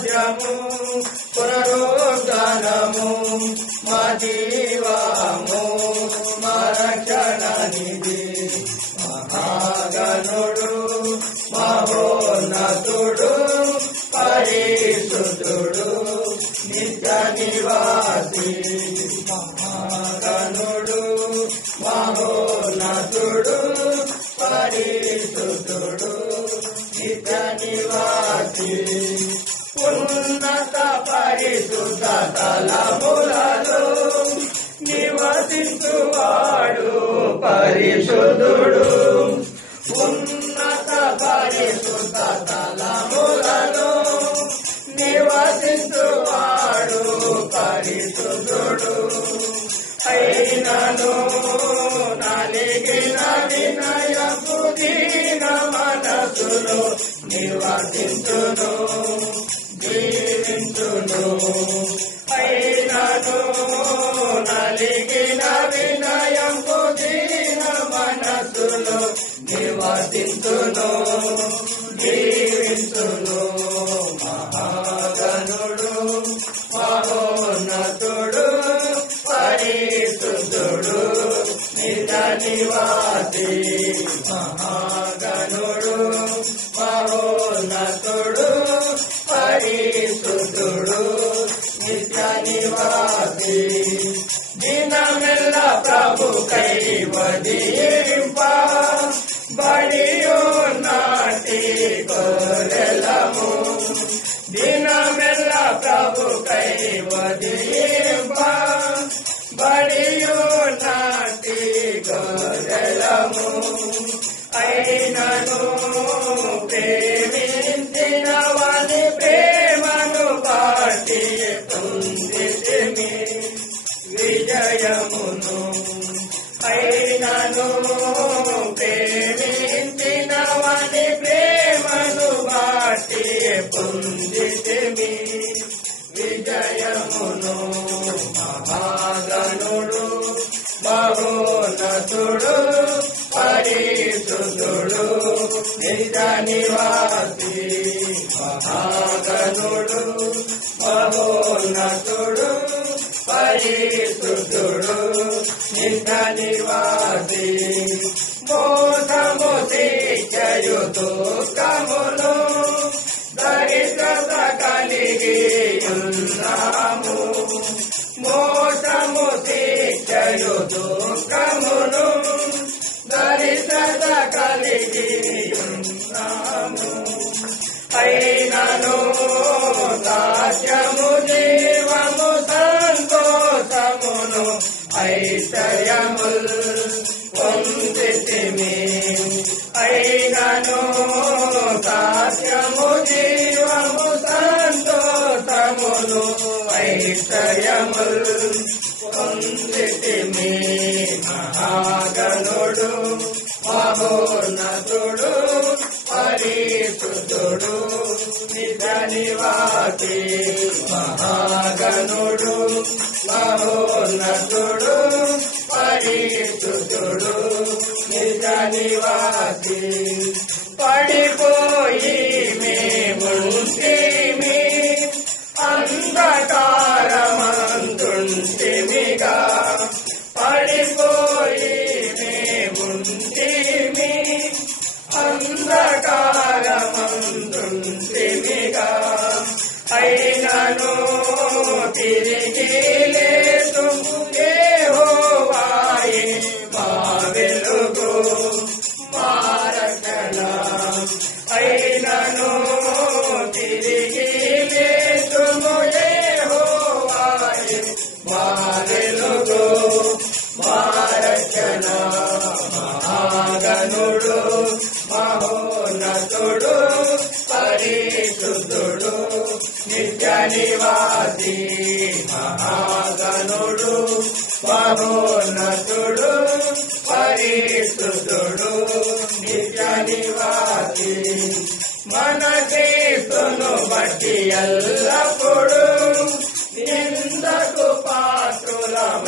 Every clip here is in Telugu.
రాజ్యము పునరుద్ధానము మా జీవము మా రక్షణ నిధి మహాగణుడు మహోన్నతుడు పరిశుద్ధుడు నిత్య నివాసి మహాగణుడు మహోన్నతుడు పరిశుద్ధుడు నిత్య నివాసి ఉన్నత పరిశుద్ధ తలములలో నివసించువాడు పరిశుద్ధుడు ఉన్నత పరిశుద్ధ తలములలో నివసించువాడు పరిశుద్ధుడు అయినను నలిగిన వినయపు దీన మనసులో నివసించును జీవించును అయినను నలిగిన వినయపు దీన మనసులో నివసించును జీవించును మహాగణుడు మహోన్నతుడు పరిశుద్ధుడు నిజ నివాసి మహాగణుడు మహోన్నతుడు పరిశుద్ధుడు నిత్య నివాసి దినమెల్ల ప్రభు కైవదీంప బడియో నాటి గొర్రెలము దినమెల్ల ప్రభు కైవదీంప బడియో నాటి గొర్రెలము అయినను ప్రేమించిన వాని ప్రేమను బాటి పొందితిమి విజయమును అయినను ప్రేమించిన వాని ప్రేమను బాటి పొందితిమి విజయమును మహాగణుడు మహోన్నతుడు పరిశుద్ధుడు నిజ నివాసి మహాగణుడు మహోన్నతుడు పరిశుద్ధుడు నిజ నివాసి మోసము శిక్షయు దుఃఖమును దరిద్రత కలిగి ఉన్నాము మోసము శిక్షయు దుఃఖమును దరిద్రత కలిగి ఉన్నాము అయినను సాధ్యము జీవము సంతోషమును ఐశ్వర్యముల్ పొందితిమి అయినను సాధ్యము జీవము సంతోషమును ఐశ్వర్యముల్ పొందితిమి మహాగణుడు మహోన్నతుడు పరిశుద్ధుడు నిజ నివాసి మహాగణుడు మహోన్నతుడు పరిశుద్ధుడు నిజ నివాసి పడిపోయి మేముంటిమి అంధకారమందుంటిమిగా పడిపోయి మేముంటిమి అంధకారమందుంటిమిగా అయినను తిరిగి లేతుము యెహోవాయే మా వెలుగు మా రక్షణ అయినను తిరిగి లేతుము యెహోవాయే మా వెలుగు మా రక్షణ మహాగణుడు మహోన్నతుడు పరిశుద్ధుడు నిత్య నివాసి మహాగణుడు మహోన్నతుడు పరిశుద్ధుడు నిత్య నివాసి మన క్రీస్తును బట్టి ఎల్లప్పుడు నిందకు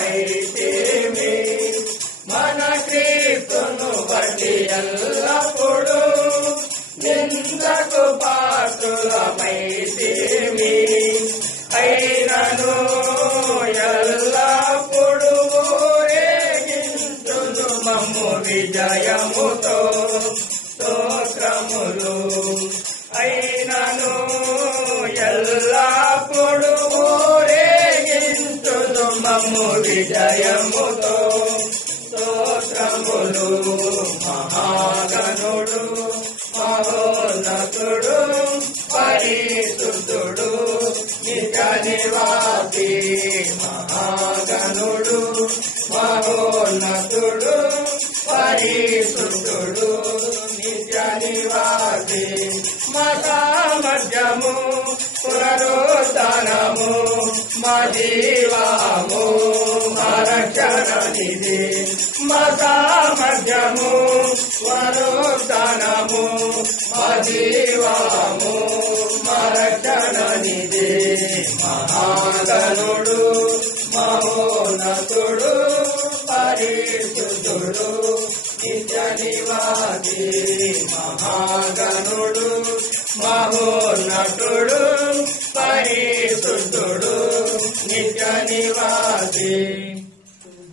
పాత్రులమైతేమి మన క్రీస్తును బట్టి ఎల్లప్పుడు నిందకు పాత్రులమైతే పొందితిమి అయినను ఎల్లప్పుడు ఊరేగించును మమ్ము విజయముతో స్తోత్రములు అయినను ఎల్లప్పుడు ఊరేగించును మమ్ము విజయముతో స్తోత్రములు మహాగణుడు మహోన్నతుడు పరిశుద్ధుడు నిజ నివాసి మహాగణుడు మహోన్నతుడు పరిశుద్ధుడు నిజ నివాసి మా సామర్థ్యము పునరుద్ధరణము మా జీవము మా రక్షణ నిధి మా సామర్థ్యము పునరుద్ధరణము మా జీవము మా రక్షణ నిధి మహాగణుడు మహోన్నతుడు పరిశుద్ధుడు నిత్య నివాసి మహాగణుడు మహోన్నతుడు పరిశుద్ధుడు నిత్య నివాసి.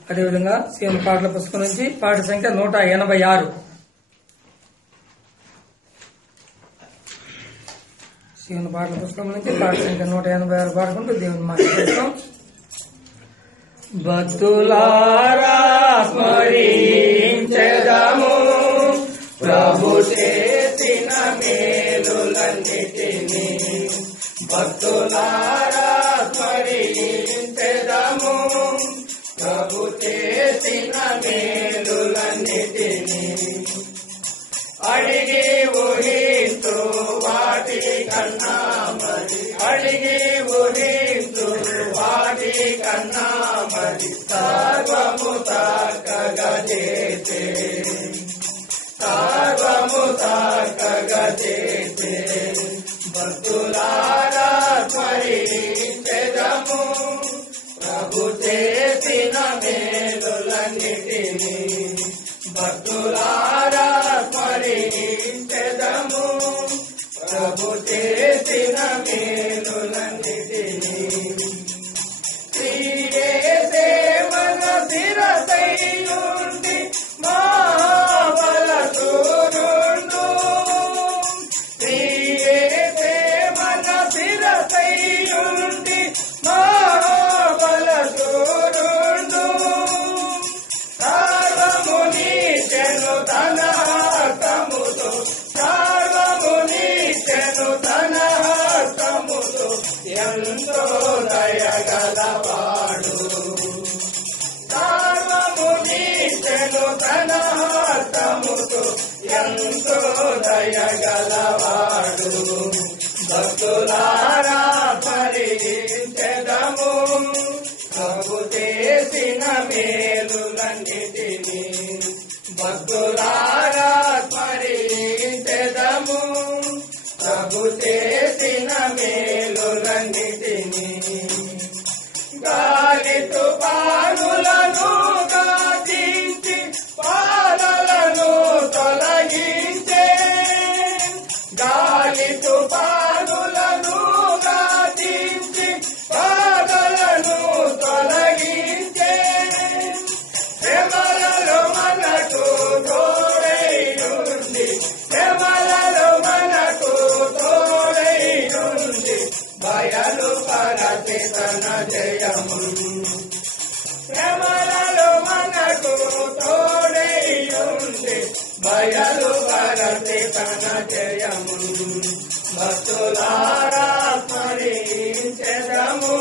అదేవిధంగా సీఎం పాటల పుస్తకం నుంచి పాట సంఖ్య 186. సీఎం పాటల పుస్తకం నుంచి పాట సంఖ్య 186 పాడుకుంటూ దేవుని మాట్లాడుతాం. భక్తులారా స్మరించెదము ప్రభు చేసిన మేలులన్నిటిని భక్తులారా స్మరించెదము ప్రభు చేసిన మేలులన్నిటిని అడిగి ఊహిస్తూ వాటి కన్నా మరి అడిగి ఊహిస్తూ వాటి కన్నా మరి సర్వము చక్కగా చేసే సర్వము చక్కగా చేసే భక్తులారా స్మరించెదము ప్రభు చేసిన మేలులన్నిటిని భక్తులారా స్మరించెదము ప్రభు చేసిన మేలులన్నిటిని శ్రీయేసే మన శిరసైయుండి మహాబలశూరుండు శ్రీయేసే మన శిరసైయుండి మహాబలశూరుండు సర్వముని చెను తన హస్తముతో సర్వముని చెను తన హస్తముతో ఎంతో దయగలవాడు సర్వముని చెను తన హస్తముతో ఎంతో దయగలవాడు భక్తులారా పరిచెదము ప్రభు చేసిన మేలులన్నిటిని భక్తులారా స్మరించెదము ప్రభు చేసిన మేలులన్నిటిని గాలి తుఫానులను గాచించి పాలలను తొలగించే గాలి తుఫానులను గాచించి పాలలను తొలగించే శ్రమలలో మనకు తోడైయుండి శ్రమలలో మనకు తోడైయుండి బయలు పరచి తన జయము శ్రమలలో మనకు తోడైయుండి బయలు పరచి తన జయము భక్తులారా స్మరించెదము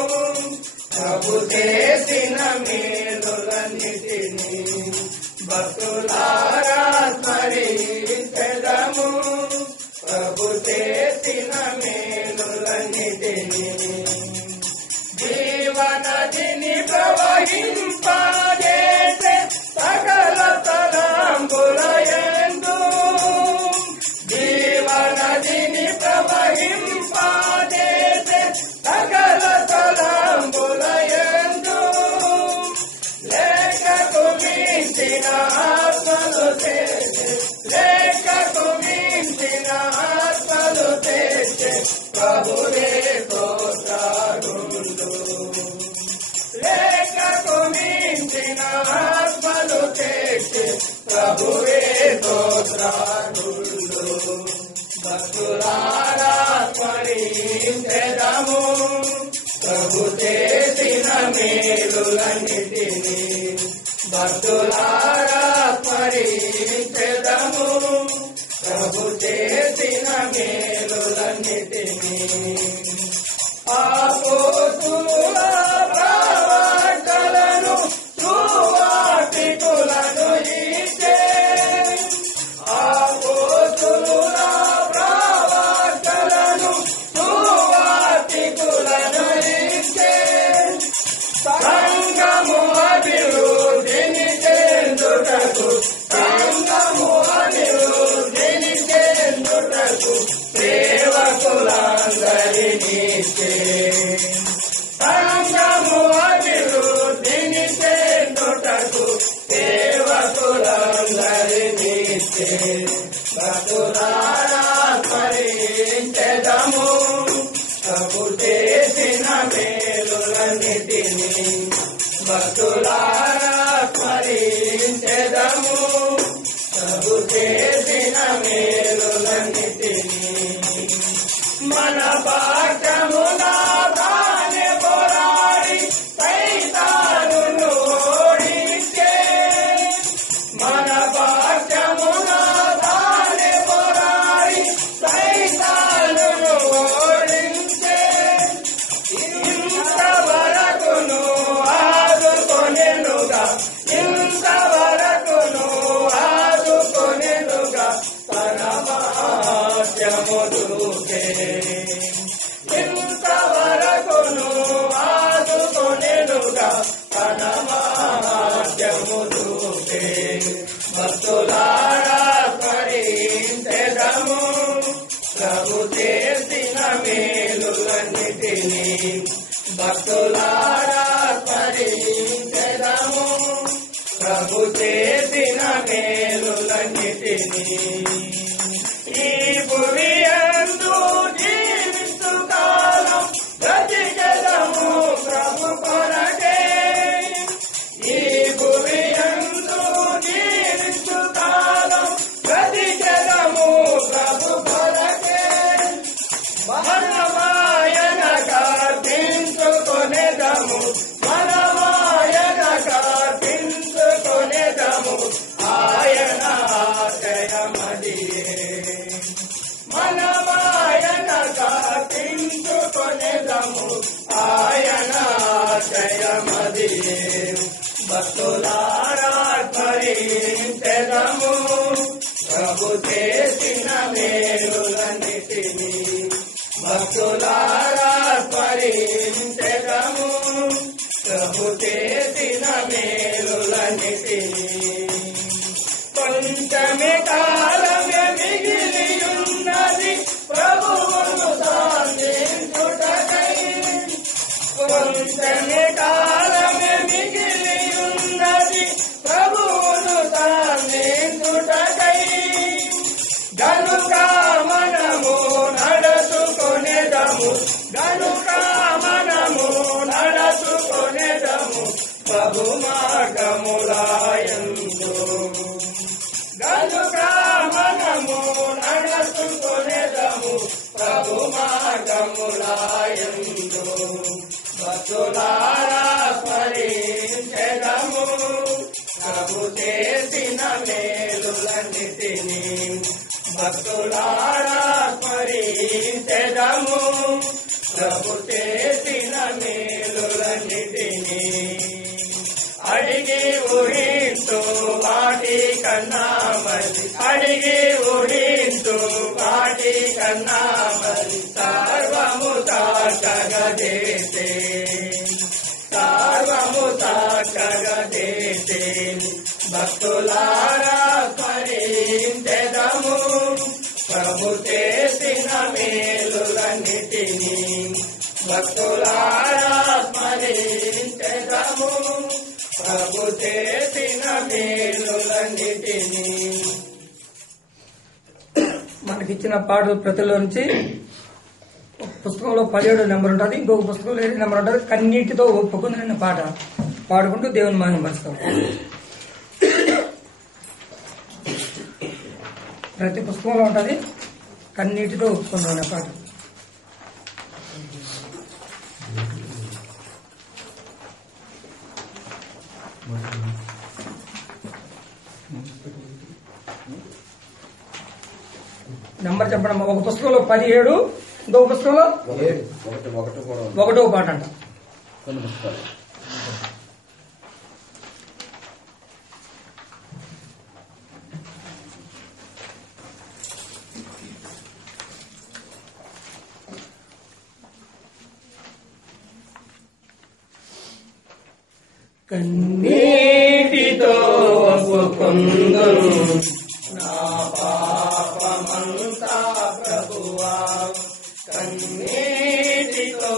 ప్రభు చేసిన మేలులన్నిటిని భక్తులారా స్మరించెదము ప్రభు చేసిన మేలులన్నిటిని జీవనదిని ప్రవహింపజేసే సకల తలంపులయందు జీవనదిని ప్రవహింపజేసే సకల తలంపులయందు లేఖకు మించిన ఆత్మలు చేసే లేఖకు మించిన ఆత్మలు చేసే ప్రభువే ప్రభువే స్తోత్రార్హులు. భక్తులారా స్మరించెదము ప్రభు చేసిన మేలులన్నిటినీ. భక్తులారా స్మరించెదము ప్రభు చేసిన మేలులన్నిటినీ. అపోస్తుల ప్రవక్తలను సువార్తికులను ఇచ్చే. అపోస్తుల ప్రవక్తలను సువార్తికులను ఇచ్చే. సంఘము అభివృద్ధిని చెందుటకు, సంఘము అభివృద్ధిని చెందుటకు సేవకులందరినీ ఇచ్చే. సంఘము అభివృద్ధిని చెందుటకు సేవకులందరినీ ఇచ్చే. భక్తులారా స్మరించెదము ప్రభు చేసిన మేలులన్నిటినీ. భక్తులారా స్మరించెదము ప్రభు చేసిన మేలులన్నిటినీ. మన పక్షమున తానే పోరాడి సైతానును ఓడించే. మన పక్షమున తానే పోరాడి సైతానును ఓడించే. ఇంతవరకును ఆదుకొనెనుగా, ఇంతవరకును ఆదుకొనెనుగా తన మహాత్మ్యము చూపే. ఇంతవరకును ఆదుకొనెనుగా తన మహాత్మ్యము చూపే. భక్తులారా స్మరించెదము ప్రభు చేసిన మేలులన్నిటినీ. భక్తులారా స్మరించెదము ప్రభు చేసిన మేలులన్నిటినీ. ఈ భూమి యందు జీవిస్తు కాలం బ్రతికెదము ప్రభు కొరకే. ఈ భూమి యందు జీవిస్తు కాలం బ్రతికెదము ప్రభు కొరకే. మనమాయన కార్పించుకొనెదము, మనమాయన కార్పించుకొనెదము ఆయన ఆశ్రయమదియే. మనమాయన కార్పించుకొనెదము ఆయన ఆశ్రయమదియే. భక్తులారా స్మరించెదము ప్రభు చేసిన మేలులన్నిటినీ. భక్తులారా స్మరించెదము ప్రభు చేసిన మేలులన్నిటినీ. కొంచెమే కాలమే మిగిలియున్నది ప్రభువును సాధించుటకై. కొంచెమే కాలమే మిగిలియున్నది ప్రభువును సాధించుటకై. గనుక మనము నడుచుకొనెదము, గనుక మనము నడుచుకొనెదము ప్రభు మార్గములయందు. గనుక మనము నడుచుకొనెదము ప్రభు మార్గములయందు. భక్తులారా స్మరించెదము ప్రభు చేసిన మేలులన్నిటినీ. భక్తులారా స్మరించెదము ప్రభు చేసిన మేలులన్నిటినీ. అడిగి ఊహించు వాటి కన్నా మరి, అడిగి ఊహించు వాటి కన్నా మరి సర్వము చక్కగా చేసే, సర్వము చక్కగా చేసే. భక్తులారా స్మరించెదము ప్రభు చేసిన మేలులన్నిటినీ. భక్తులారా స్మరించెదము ప్రభు చేసిన మేలులన్నిటినీ. మనకిచ్చిన పాటల ప్రతిలో నుంచి పుస్తకంలో 17 నెంబర్ ఉంటుంది, ఇంకొక పుస్తకంలో 7 నెంబర్ ఉంటుంది. కన్నీటితో ఒప్పుకుందన్న పాట పాడుకుంటూ దేవుని మహిమపరుస్తాం. ప్రతి పుస్తకంలో ఉంటుంది. కన్నీటితో ఒప్పుకున్నాను పాట. నెంబర్ చెప్పడం. ఒక పుస్తకంలో 17, ఇంకో పుస్తకంలో 1వ పాట అంట. కన్నీటితో ఒప్పుకొందును నా పాపమంతా ప్రభువా, కన్నీటితో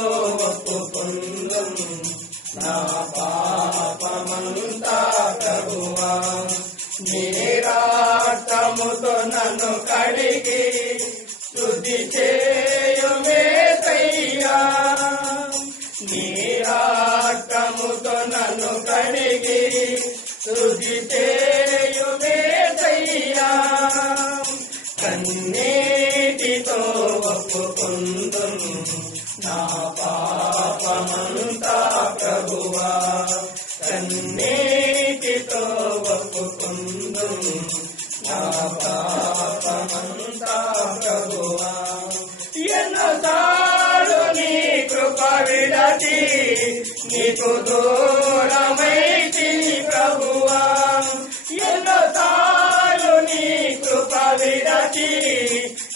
ఒప్పుకొందును నా పాపమంతా ప్రభువా, నీ రక్తముతో నన్ను కడిగి శుద్ధి చేయుమేసయ్యా, నీ రక్తముతో నన్ను కడిగి శుద్ధి చేయుమేసయ్యా, కన్నీటితో ఒప్పుకొందును నా పాపమంతా ప్రభువా, కన్నీటితో ఒప్పుకొందును నా పాపమంతా ప్రభువా, ఎన్నోసార్లు నీ కృప విడచి నీకు దూరమైతిని ప్రభువా, ఎన్నోసార్లు నీ కృప విడచి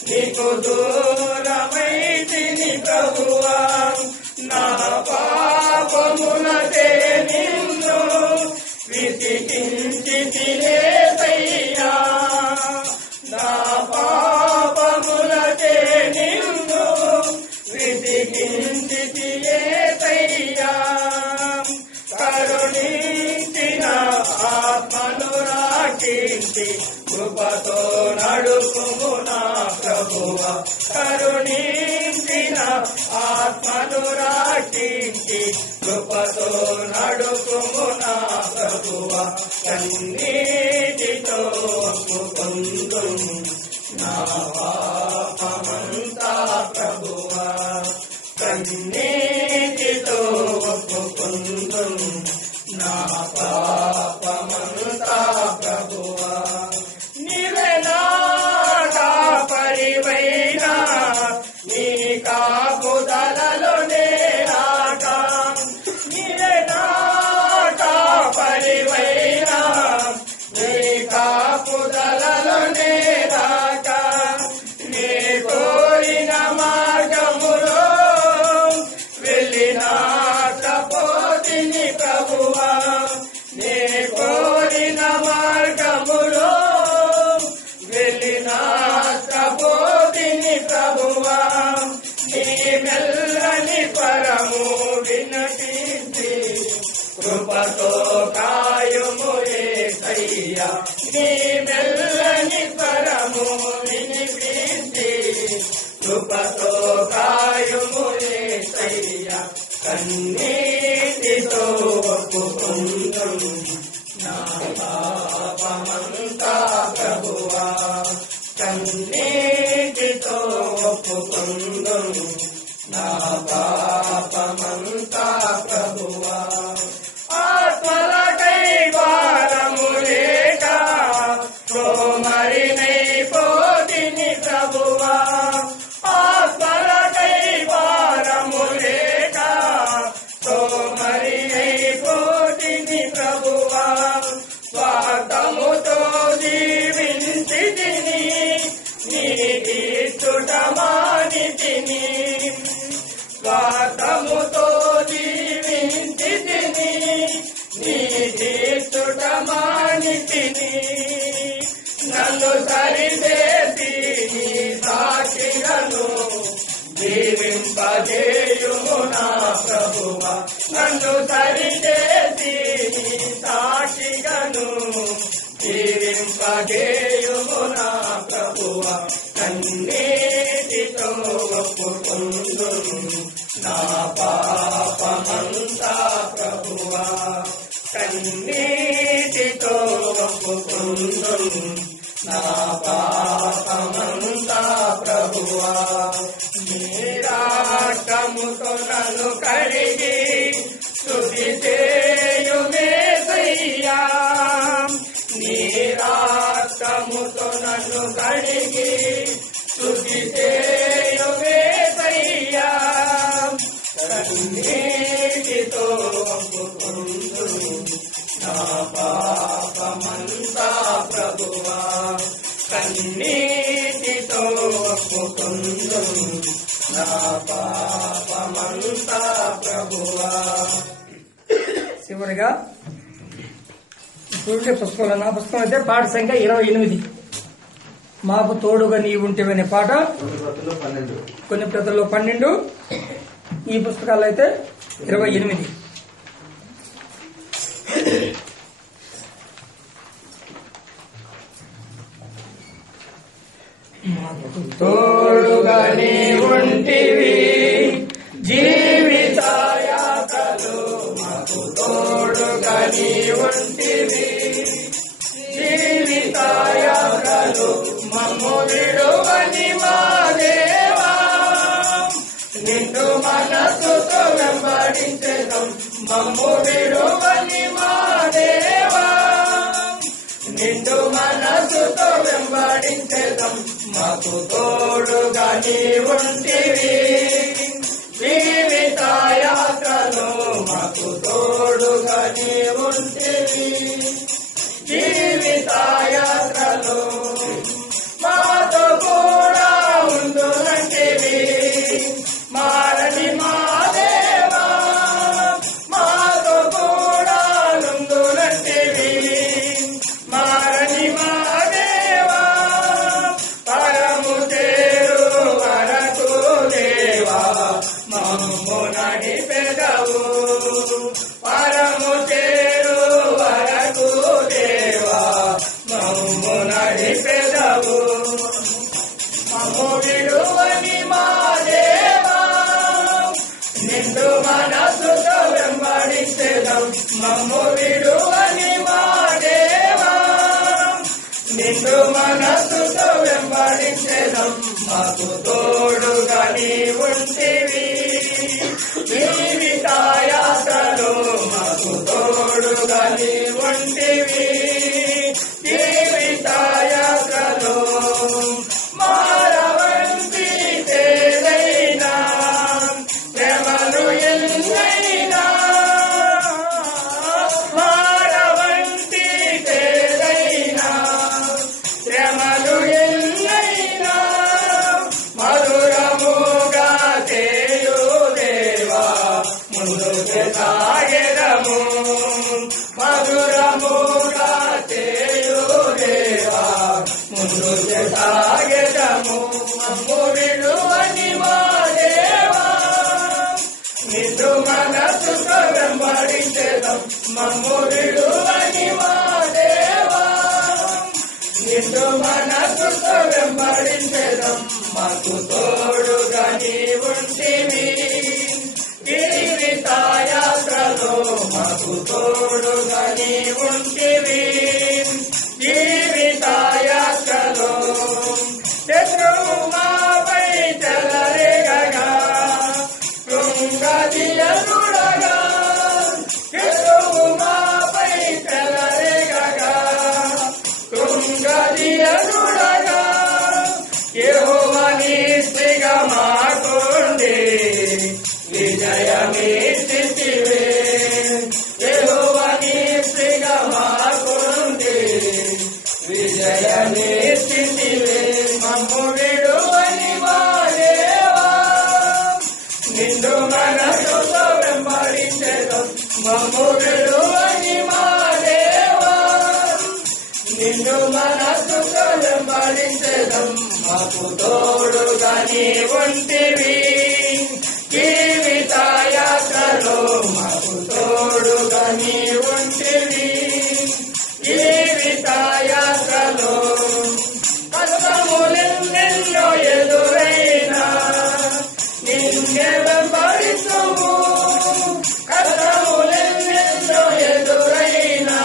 నీకు దూరమైతిని ప్రభువా, నా పాపములకే నిన్ను విసిగించి తినేసయ్యా, నా పాపములకే నిన్ను విసిగించి తినేసయ్యా, కరుణించిన ఆత్మను రాకించి కృపతో నడుపుము నా ప్రభువా, కరుణించిన ఆత్మను రాకించి కృపతో నడుపుము నా ప్రభువా, కన్నీటితో ఒప్పుకొందును నా పాపమంతా ప్రభువా, కన్నీటితో ఒప్పుకొందును నా పాపమంతా ప్రభువా, నీవే నా కాపరివైనా నీ కాపుదలలో నేరాక, నీవే నా కాపరివైనా నీ కాపుదలలో నేరాక, నీ కోరిన మార్గములో వెళ్ళినాకపోతిని ప్రభువా, నీ కోరిన మార్గములో వెళ్ళినాకపోతిని ప్రభువా, నీ మెల్లని పరము వినటించి కృపతో కాయుము యేసయ్యా, నీ మెల్లని పరము వినిపించి కృపతో కాయుము యేసయ్యా, కన్నీటితో ఒప్పుకొందును నా పాపమంతా ప్రభువా, కన్నీటితో ఒప్పుకొందును నా పాపమంతా ప్రభువా, ఆత్మలకై భారము లేక సోమరినైపోతిని ప్రభువా, ఆత్మలకై భారము లేక సోమరినైపోతిని ప్రభువా, స్వార్థముతో జీవించి తిని నీకిచ్చుట మానితిని, స్వార్థముతో జీవించి తిని నీకిచ్చుట మానితిని, నన్ను సరిచేసి నీ సాక్షిలను జీవింపజేయుము నా ప్రభువా, నన్ను సరిచేసి నీ సాక్షిగను జీవింపజేయుము నా ప్రభువా, కన్నీటితో ఒప్పుకొందును నా పాపమంతా ప్రభువా, కన్నీటితో ఒప్పుకొందును నా పాపమంతా ప్రభువా నీ రక్తముతో నన్ను కడిగి స్తుతి చేయుమేసయ్యా నీ రక్తముతో నన్ను కడిగి స్తుతి చేయుమేసయ్యా కన్నీటితో ఒప్పుకొందును నా పాపమంతా ప్రభువా కన్నీటితో ఒప్పుకొందును నా పాపమంతా ప్రభువా. చివరిగా చూడండి పుస్తకంలో నా పుస్తకం అయితే పాట సంఖ్య 28 మాకు తోడుగా నీవుంటివనే పాట కొన్ని ప్రతుల్లో 12 ఈ పుస్తకాల్లో అయితే 28. మాకు తోడుగా నీవుంటివి జీవిత యాత్రలో మాకు తోడుగా నీవుంటివి జీవిత యాత్రలో మమ్ము విడువని మా దేవా నిన్ను మనసుతో వెంబడించెదం మమ్ము విడువని మా దేవా నిన్ను మనసుతో వెంబడించెదం మాకు తోడుగా నీవుంటివి జీవిత యాత్రలో మాకు తోడుగా నీవుంటివి జీవిత యాత్రలో మాతో కూడా ఉండునంటివి మారని మా దేవా మాతో కూడా ఉండునంటివి మారని మా దేవా పరము చేరు వరకు దేవా మమ్ము నడిపెదవు పరము చేరు వరకు దేవా మమ్ము నడిపెదవు మమ్ము విడువని మా దేవా నిండు మనసుతో వెంబడించెదం మమ్ము విడువని మా దేవా నిన్ను మనసుతో వెంబడించెదం మాకు తోడుగా నీవుంటివి జీవిత యాత్రలో మాకు తోడుగా నీవుంటివి జీవిత యాత్రలో మారవంతి తేదైనా శ్రమలు ఎన్నైనా మారవంతి తేదైనా శ్రమలు ఎన్నైనా మధురముగా చేయు దేవా ముందుకు సాగెదము మధురముగా చేయు దేవా ముందుకు సాగెదము మమ్ము విడువని మా దేవా నిన్ను మనసుతో వెంబడించెదం మమ్ము విడువని మా దేవా నిన్ను మనసుతో వెంబడించెదం మాకు తోడుగా నీవుంటివి జీవిత యాత్రలో మాకు తోడుగా నీవుంటివి జీవిత యాత్రలో శత్రువు మాపై చెలరేగగా కృంగదీయనుడగా శత్రువు మాపై చెలరేగగా కృంగదీయనుడగా యెహోవా నీతిగా మాకుండి విజయమిచ్చితివే యెహోవా నీతిగా మాకుండి విజయమిచ్చితివే మమ్ము విడువని మా దేవా నిన్ను మనసుతో వెంబడించెదం మమ్ము విడువని మా దేవా నిన్ను మనసుతో వెంబడించెదం మాకు తోడుగా నీవుంటివి జీవిత యాత్రలో మాకు తోడుగా నీవుంటివి జీవిత యాత్రలో కష్టములెన్నెన్నో ఎదురైనా నిన్నే వెంబడించుము కష్టములెన్నెన్నో ఎదురైనా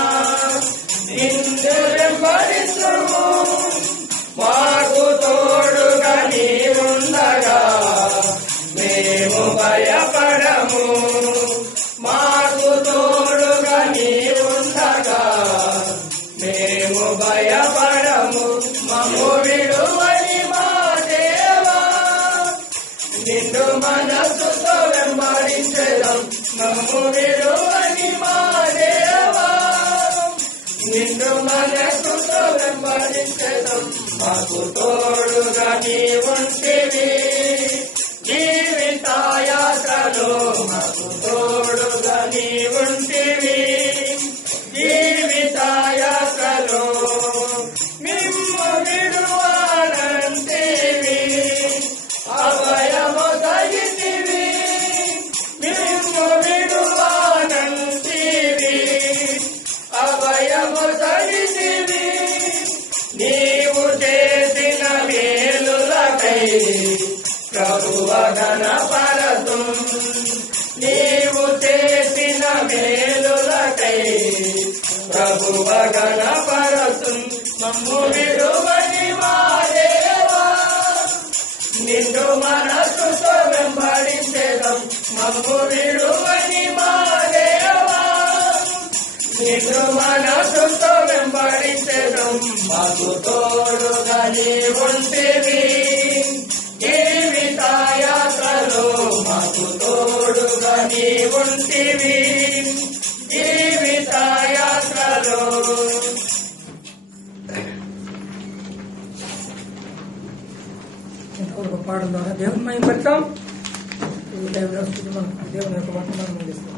నిన్నే వెంబడించుము భయపడము మాకు తోడుగా నీవుండగా మేము భయపడము మమ్ము విడువని మా దేవా నిండు మనస్సుతో వెంబడించెదం మమ్ము విడువని మా దేవా నిండు మనస్సుతో వెంబడించెదం మాకు తోడుగా నీవుంటివి జీవితాయాత్రలో మాకు తోడుగా నీవుంటివి జీవితాయాత్రలో మిమ్ము విడువానంటివి అభయము తగితివి మిమ్ము విడువానంటివి అభయము తగితివి నీవు చేసిన మేలులకై ప్రభువ గణపరతుం నీవు చేసిన మేలులకై ప్రభువ గణపరతుం మమ్ము విడువని మా దేవా నిండు మనస్సుతో వెంబడించెదం మమ్ము విడువని మా దేవా నిన్ను మనసుతో వెంబడించెదం మాకు తోడుగా నీవుంటివి జీవితాయాత్రలో మాకు తోడుగా నీవుంటివి జీవితాయాత్రలో ఇంతవరకు పాడడం ద్వారా దేవుని మహిమ పడతాం దేవుని యొక్క వర్తమానం ముగిస్తాం.